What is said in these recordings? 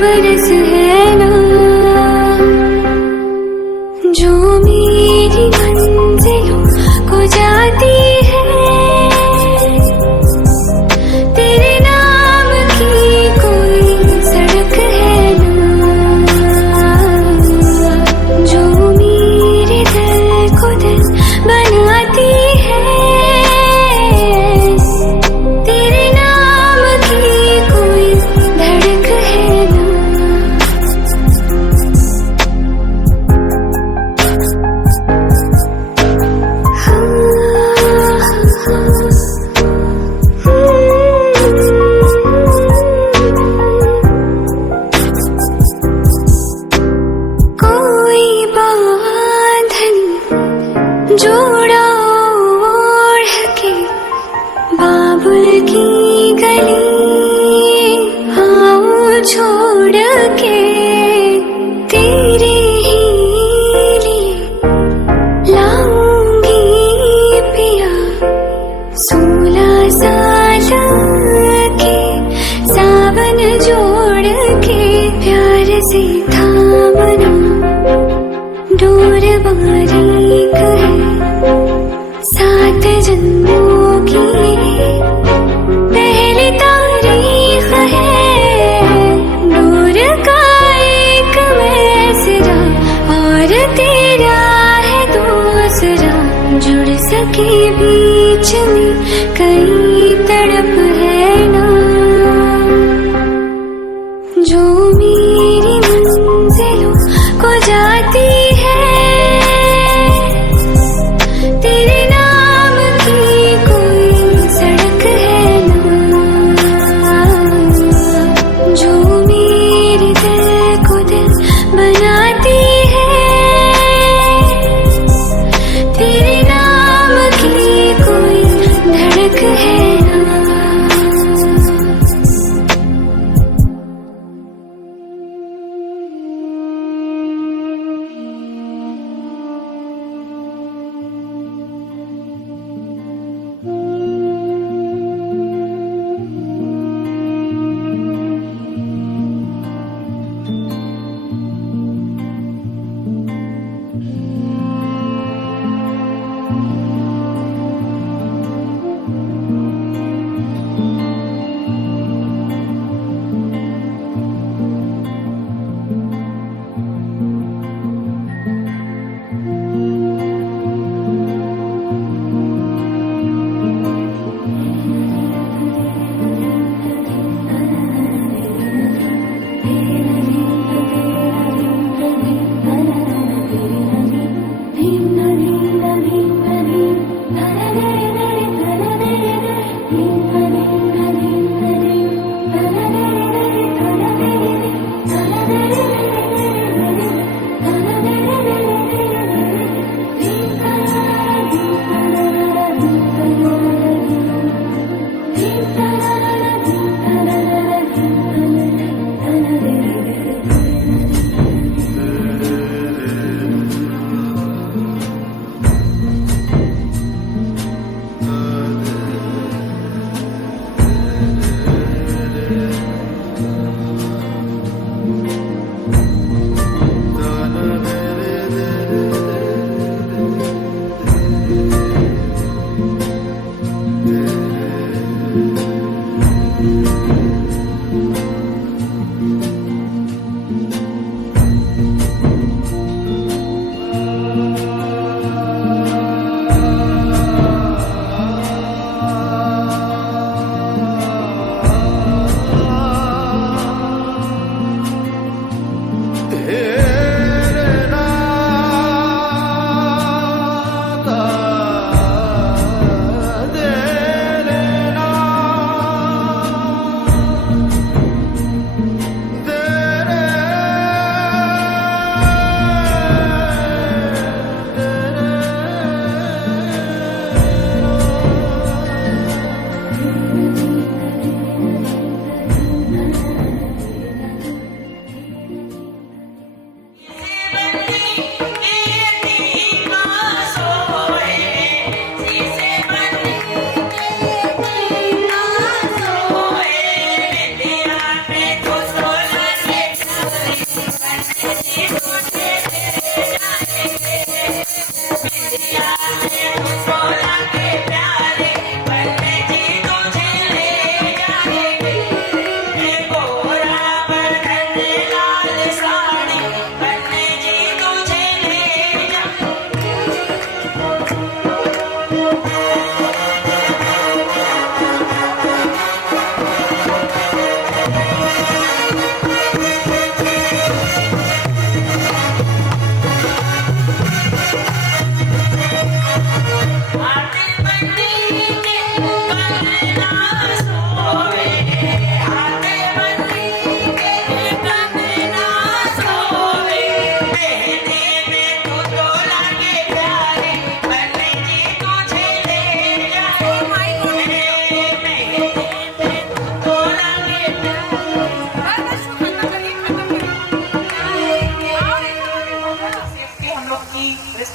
बरस है ना, जो मेरी मंजिलों को जाती है। तेरे नाम की कोई सड़क है ना, जो मेरे दिल को दिल बनाती है। तेरे नाम की कोई धड़क है ना। कोई बांधन जोड़ा ओढ़ के बाबुल की गली, आओ छोड़ के तेरे ही लिए लाऊंगी पिया। 16 साल के सावन जोड़ के प्यार से थामना, डोर बारीक है 7 जन्मों की, पहली तारीख है। डोर का एक मैं सिरा और तेरा है दूसरा, जुड़ सके बीच में कई तड़प है ना, जो मेरी मंजिलों को जाती है। तेरे नाम की कोई सड़क है ना, जो मेरे दिल को दिल बनाती है। तेरे नाम की कोई धड़क है ना।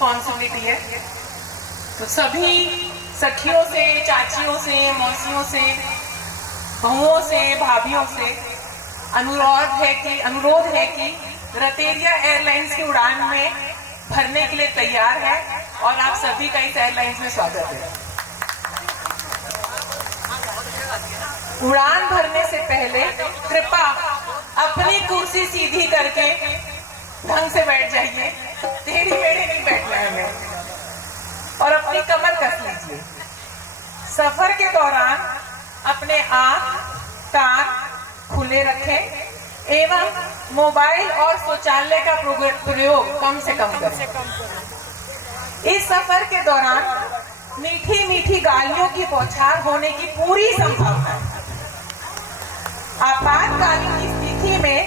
रिस्पॉन्सिबिलिटी है। तो सभी सखियों से, चाचियों से, मौसियों से, बहुओं से, भाभियों से अनुरोध है कि रतेरिया एयरलाइंस की उड़ान में भरने के लिए तैयार है और आप सभी का इस एयरलाइंस में स्वागत है। उड़ान भरने से पहले कृपया अपनी कुर्सी सीधी करके ढंग से बैठ जाइए, टेढ़ी मेढ़ी नहीं बैठना है हमें, और अपनी कमर कस लीजिए। सफर के दौरान अपने आंख, कान खुले रखें एवं मोबाइल और शौचालय का प्रयोग कम से कम करें। इस सफर के दौरान मीठी मीठी गालियों की बौछार होने की पूरी संभावना है। आपातकालीन की स्थिति में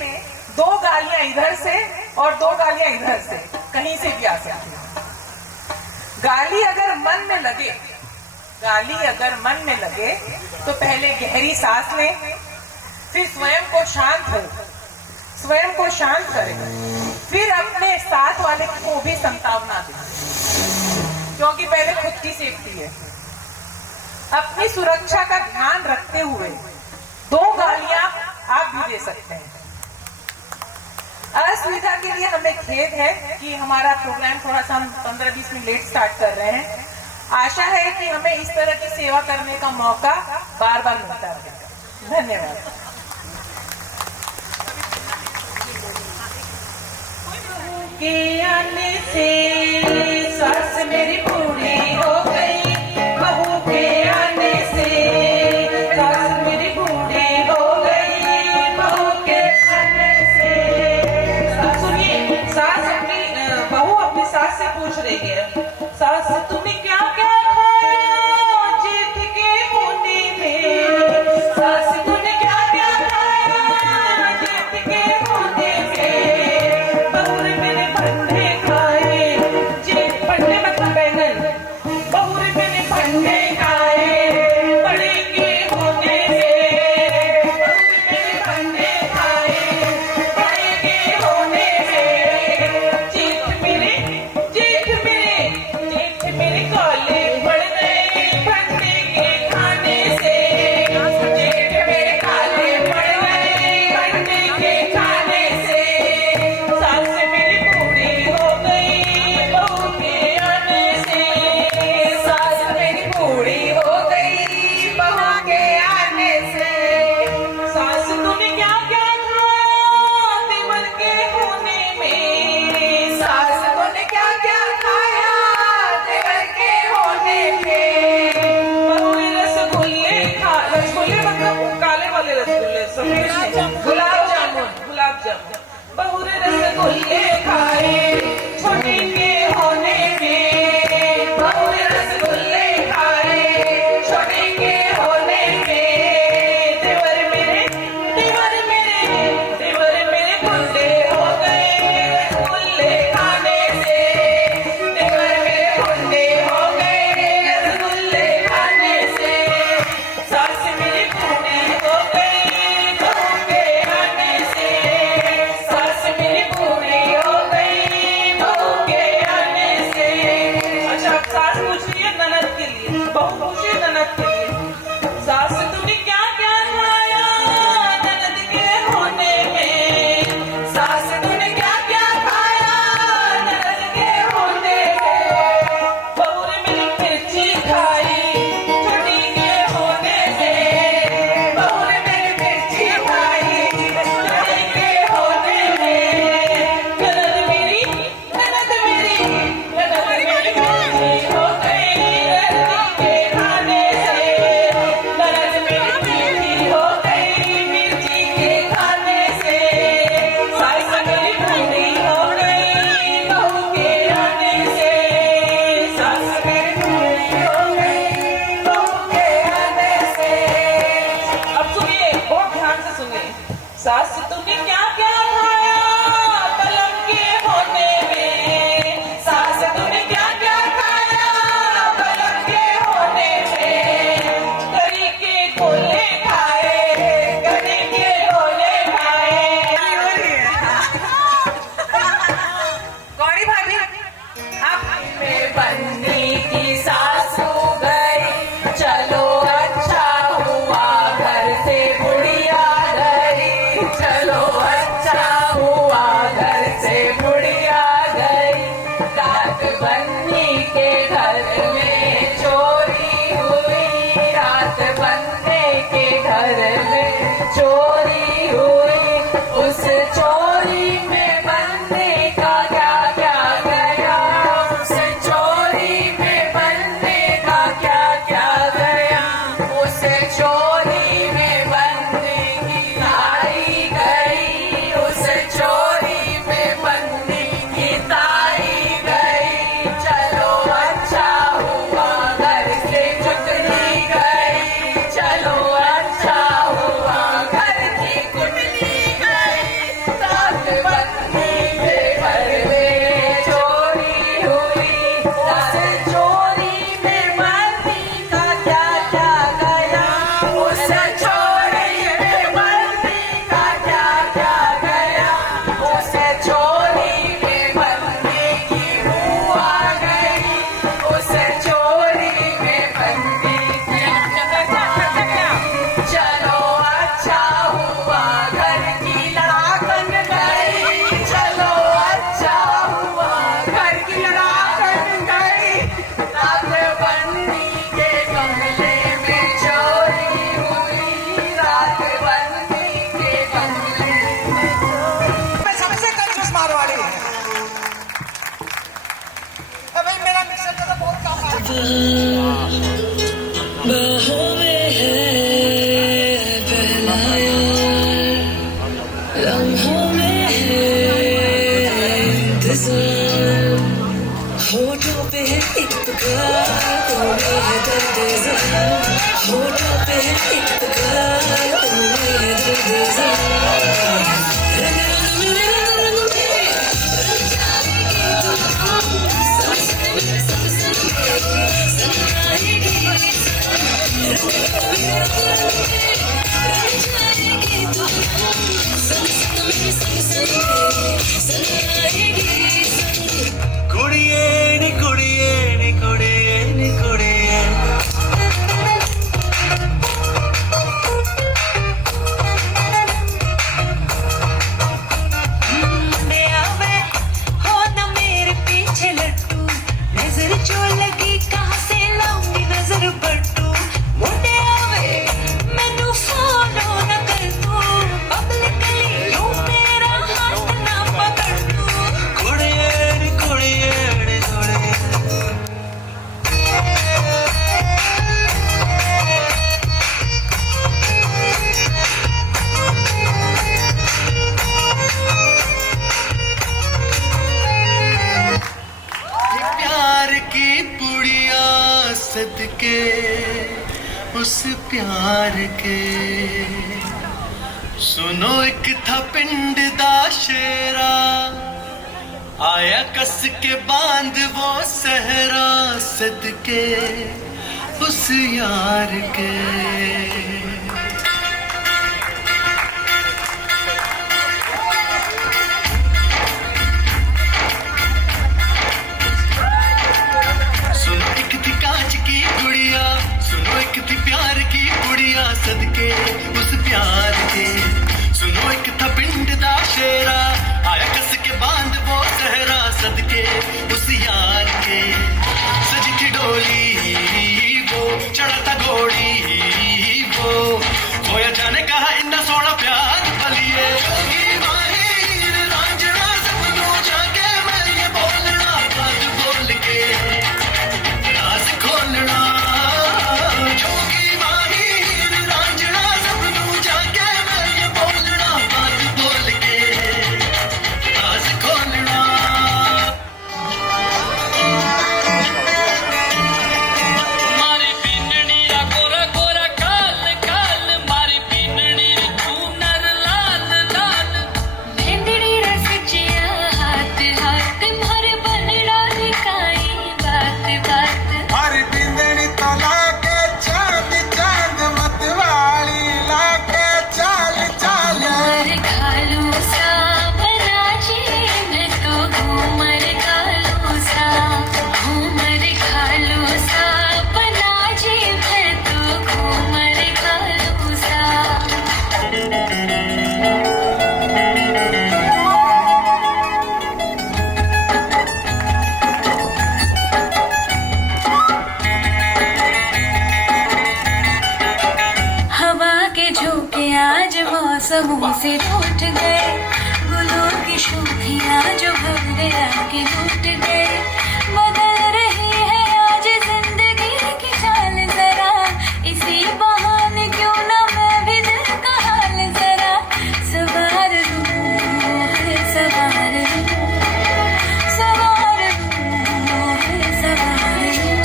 2 गालियां इधर से और 2 गालियां इधर से कहीं से भी आ सकती है। गाली अगर मन में लगे तो पहले गहरी सांस लें, फिर स्वयं को शांत करें, फिर अपने साथ वाले को भी संतावना दें, क्योंकि पहले खुद की सेफ्टी है। अपनी सुरक्षा का ध्यान रखते हुए 2 गालियां आप भी दे सकते हैं। असुविधा के लिए हमें खेद है कि हमारा प्रोग्राम थोड़ा सा हम 15-20 मिनट लेट स्टार्ट कर रहे हैं। आशा है कि हमें इस तरह की सेवा करने का मौका बार बार मिलता रहेगा। धन्यवाद। के आने से सास मेरी बूढ़ी हो गई, बहू के आने से सास मेरी बूढ़ी हो गई, बहू के आने से। सुनिए, सास अपनी बहू अपनी सास से पूछ रही है, सास तुमने क्या क्या खाया जेठ के होने में, सास तूने क्या क्या खाया जेठ के होने में, बहू ने मैंने भंडे खाए, जेठ भंडे मतलब बैंगन, बहू ने मैंने भंडे खाए बड़े के होने में, बहू ने मैंने भंडे खाए बड़े के होने में, जेठ मेरे काले पड़ गए भंडे के खाने से, जेठ मेरे काले पड़ गए भंडे के खाने से, सास मेरी बूढ़ी हो गई बहू के आने से, सास मेरी बूढ़ी हो गई बहू के आने से। सास तूने क्या क्या खाया देवर के होने में, सास तूने क्या क्या खाया देवर के होने में, बहू ने रसगुल्ले मतलब काले वाले रसगुल्ले, सफेद गुलाब जामुन, बहू ने रसगुल्ले खाए छोटे के होने में, बहू ने रसगुल्ले खाए छोटे के होने में, देवर मेरे गुल्ले हो गए रसगुल्ले खाने से, देवर मेरे गुल्ले हो गए रसगुल्ले खाने से, सास मेरी बूढ़ी हो गई बहू के आने से, सास मेरी बूढ़ी बाहों में है पहला यार, लम्हों में है इंतजार, होठों पे है एक पुकार, तुम्हें है दर्द ज़हर, होठों पे है एक पुकार, तुम्हें है दर्द ज़हर, रंग रंग मेरे रंग रंग मेरे, रंग जाएगी तू, संग आएगी, रंग मेरे रंग रंग मेरे, रंग जाएगी तू, संग मेरे संग आएगी, कुड़िए नी कुड़िए नी कुड़िए नी कुड़िए, मुंडे आवे हो न मेरे पीछे लट्टू, नजर जो लगी कहाँ से लाऊंगी नजर बट्टू, मुंडे आवे मैनू फॉलो न कर तू, पब्लिकली तू मेरा हाथ ना पकड़ तू, कुड़िए नी कुड़िए नी कुड़िए, प्यार की पुड़िया सदके उस प्यार के, सुनो एक था पिंड दा शेरा, आया कस के बांध वो सहरा सदके उस यार के। सुनो एक थी कांच की गुड़िया, सुनो एक थी प्यार की गुड़िया सदके उस प्यार के, सुनो एक था पिंड दा शेरा, आया कस के बांध वो सहरा सदके उस यार के, सजी थी डोली वो चढ़ा था घोड़ी वो, खोया जाने कहा इतना सोना प्यार बलिए, जोगी माहिर रांझना सबनों जाके मैं ये बोलना बात बोल के राज खोलना, जोगी माहिर रांझना सबनों जाके मैं ये बोलना बात बोल के राज खोलना। मारी पीननी रा गोरा गोरा काल काल, मारी पीननी री चूनर लाल लाल, भेंदड़ी रस जिया हाथ हाथ, भर बनड़ा दिखाई बात बात, हर बिंदनी तो लाके चांद चांद मतवाली लाके चाल चाल, घूमर घालू सा बना जी मैं तो घूमर घालू सा, घूमर घालू सा बना जी मैं तो घूमर घालू सा। हवा के झोंके आज मौसमों से रूठ गए, गुलों की शोखियाँ जो भवरे आके लूट गए, बदल रही है आज जिंदगी की चाल जरा, इसी बहाने क्यों ना मैं भी दिल का हाल जरा सवार लूं, सवार लूं, सवार लूं, सवार लूं।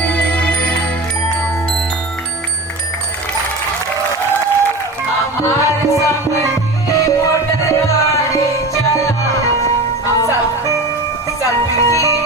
हमारे संग की मोटर गाड़ी चला, सब सबकी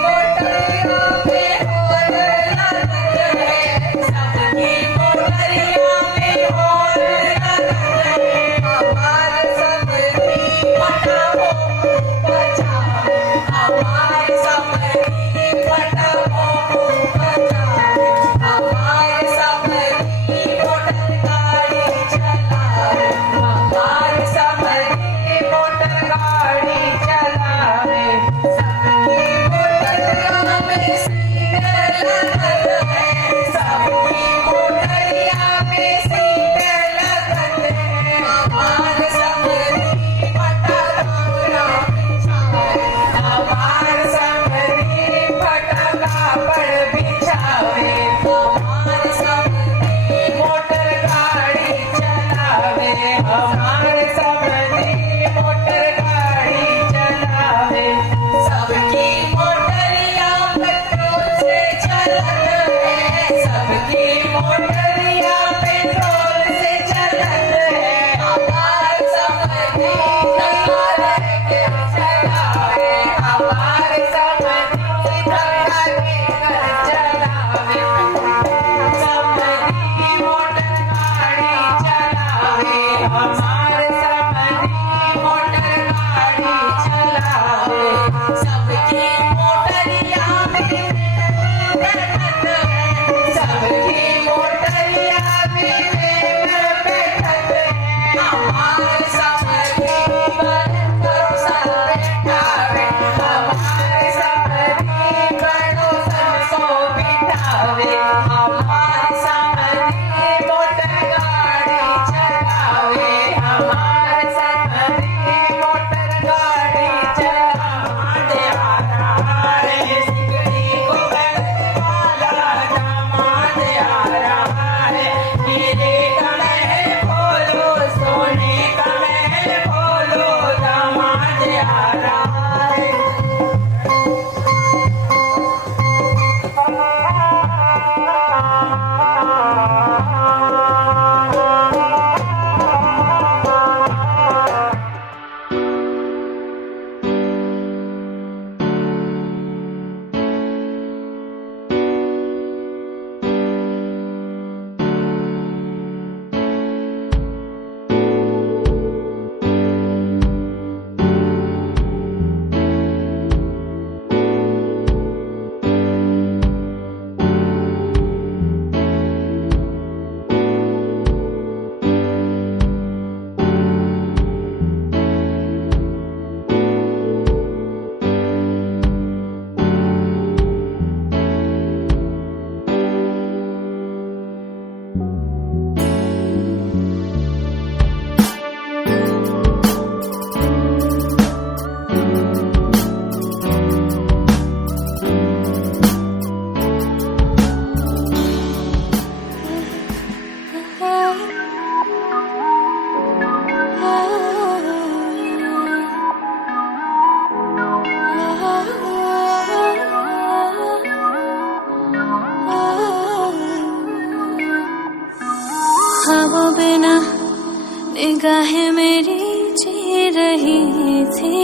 निगाहें मेरी जी रही थी,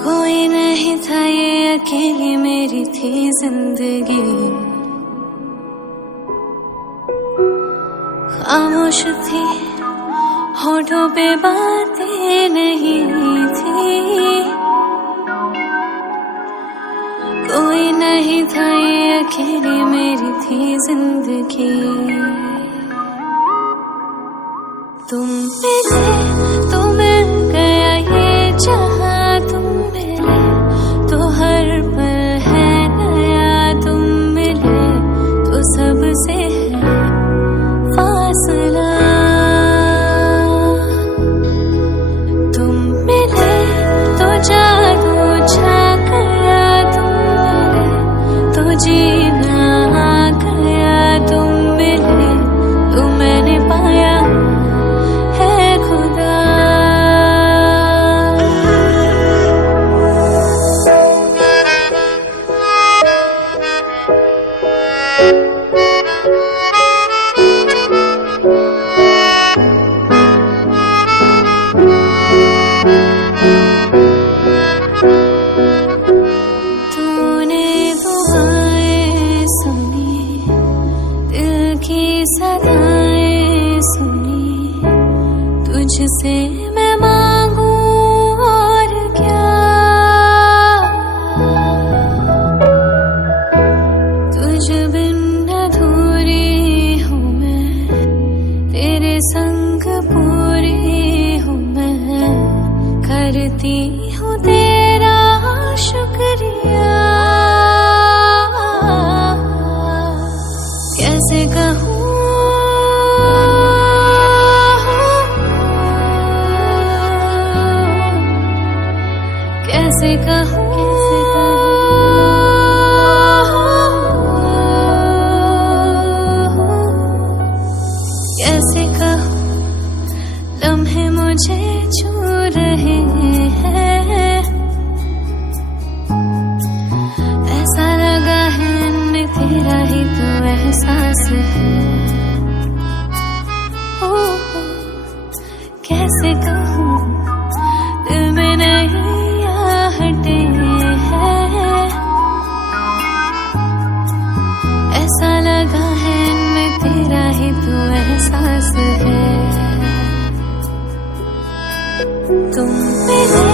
कोई नहीं था ये अकेली मेरी थी जिंदगी। खामोश थी होठों पे बातें नहीं थी, कोई नहीं था ये अकेली मेरी थी जिंदगी। तुम मिले तो मिल गया ये जहां, तुम मिले तो हर पल है नया, तुम मिले तो सबसे है फासला। तुम मिले तो जादू छा गया, तुम मिले तो जीना आ गया, तुम मिले तो मैंने पाया है खुदा। तूने दुआएं सुनी, दिल की सदाएं सुनी, तुझसे मैं मांगू और क्या। तुझ बिन अधूरी हूँ मैं, तेरे संग पूरी हूँ मैं, करती हूँ तेरा शुक्रिया। कैसे कहूँ कैसे कहूँ कैसे कहूँ लम्हे मुझे छू रहे हैं, ऐसा लगा है इनमें तेरा ही तो एहसास है। ओ कैसे कहूँ दिल में नहीं आहटे हैं, ऐसा लगा है इनमें तेरा ही तो एहसास है। तुम मिले